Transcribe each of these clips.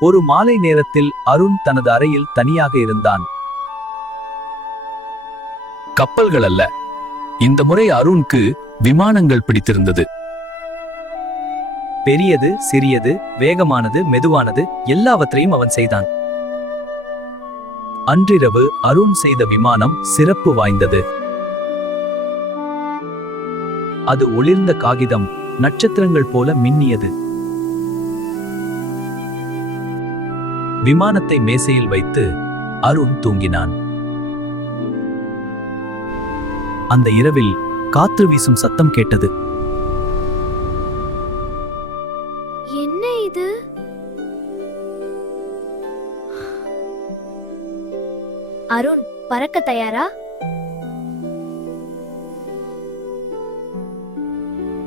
ஒரு மாலை நேரத்தில் அருண் தனது அறையில் தனியாக இருந்தான். கப்பல்கள் அல்ல. இந்த முறை அருண்க்கு விமானங்கள் பிடித்திருந்தது. பெரியது சிறியது வேகமானது மெதுவானது எல்லாவற்றையும் அவன் செய்தான். அன்றிரவு அருண் செய்த விமானம் சிறப்பு வாய்ந்தது. அது ஒளிர்ந்த காகிதம் நட்சத்திரங்கள் போல மின்னியது. விமானத்தை மேசையில் வைத்து அருண் தூங்கினான். அந்த இரவில் காற்று வீசும் சத்தம் கேட்டது. என்ன இது? அருண் பறக்க தயாரா?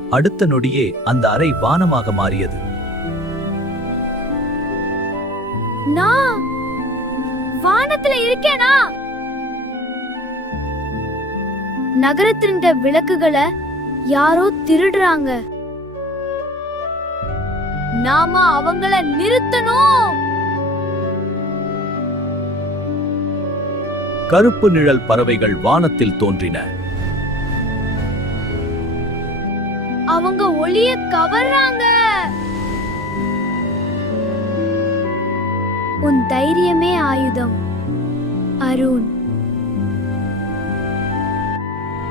அடுத்த நொடியே அந்த அறை வானமாக மாறியது. நான் வானத்துல இருக்கேனா? நகரத்தின் விளக்குகளை யாரோ திருடுறாங்க. நாம அவங்கள நிறுத்தணும். கருப்பு நிழல் பறவைகள் வானத்தில் தோன்றின. அவங்க ஒளிய கவர்றாங்க. உன் தைரியமே ஆயுதம். அருண்.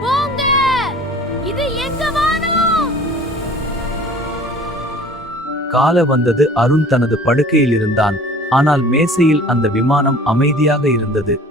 போங்க! இது எங்க வானம்? கால வந்தது அருண் தனது படுக்கையில் இருந்தான். ஆனால் மேசையில் அந்த விமானம் அமைதியாக இருந்தது.